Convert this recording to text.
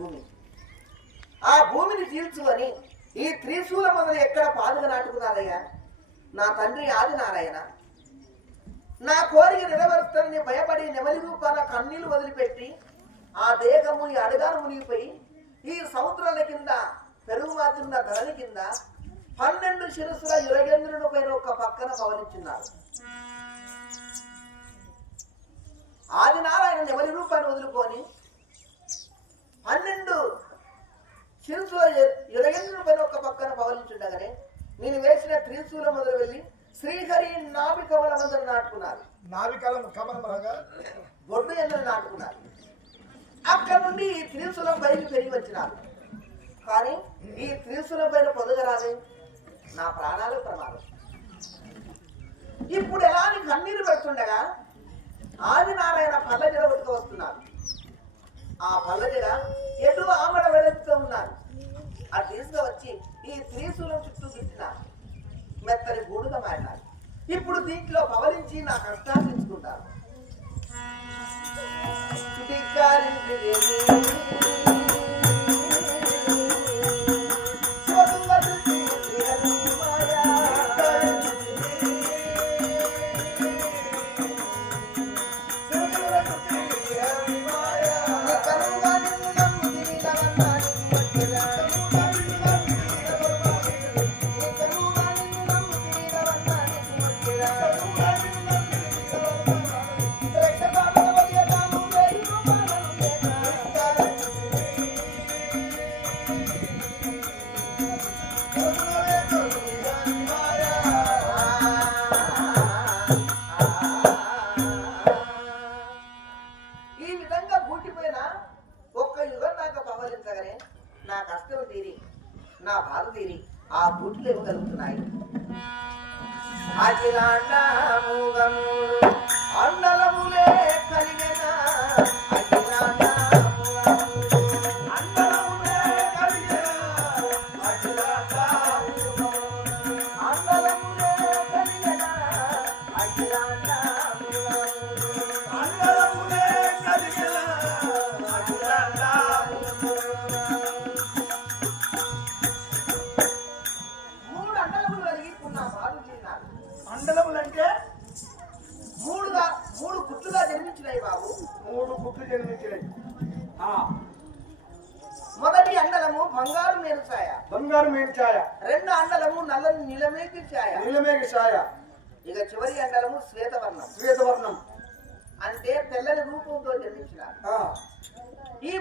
భూమి. ఆ భూమిని చీల్చుకొని ఈ త్రిశూల మొదలు ఎక్కడ పాదుగా నాటుకున్నారయ్యా? నా తండ్రి ఆదినారాయణ. నా కోరిక నెరవేరుస్తానని భయపడి నెమలి రూపాన కన్నీళ్లు వదిలిపెట్టి ఆ దేహము ఈ అడగాను మునిగిపోయి ఈ సముద్రాల కింద పెరుగు మాత్రున్న ధరణి కింద 12 శిరస్సుల యురగేంద్రుని పైన ఒక పక్కన పవలించున్నారు. ఆదినారాయణ నెమలి రూపాన్ని వదులుకొని 12 శిరస్సుల యురగేంద్రుని పైన ఒక పక్కన పవలించుండగానే నేను వేసిన త్రిశూల మొదలు వెళ్ళి శ్రీహరి నాభి కమల మొదలు నాటుకున్నారు. బొడ్డు ఎన్నలు నాటుకున్నారు. అక్కడ నుండి ఈ త్రిశూలం పైకి పెరిగి వచ్చినారు. కానీ ఈ త్రిశూలం పైన పొందగరాలి, నా ప్రాణాలు ప్రమాదం. ఇప్పుడు ఎలాని కన్నీరు పెడుతుండగా ఆదినారాయణ పల్లజడ ఉట్టుకు వస్తున్నారు. ఆ పల్లజడ ఎటు ఆమడ వెళుతూ ఉన్నారు. ఆ తీసుకువచ్చి ఈ త్రిశూలం చుట్టూ చుట్టినారు. మెత్తని గూడుగా మారినారు. ఇప్పుడు దీంట్లో పవలించి నా కష్టాలు తీసుకుంటారు. నా కష్టం తీరి నా బాధ తీరి ఆ బూట్లు ఇవ్వగలుగుతున్నాయి. అండలములే కలిగిన అండలములంటే మూడు కుట్లుగా జన్మించినాయి బాబు. 3 కుట్లు జన్మించినాయి. మొదటి అండలము బంగారు మేలుఛాయ. బంగారు మేలుఛాయ. 2 అండలము నల్లని నీలమేఘి ఛాయ. నీలమేఘి ఛాయ. ఇక చివరి అండలము శ్వేతవర్ణం. శ్వేతవర్ణం అంటే తెల్లని రూపంతో జన్మించినారు. ఈ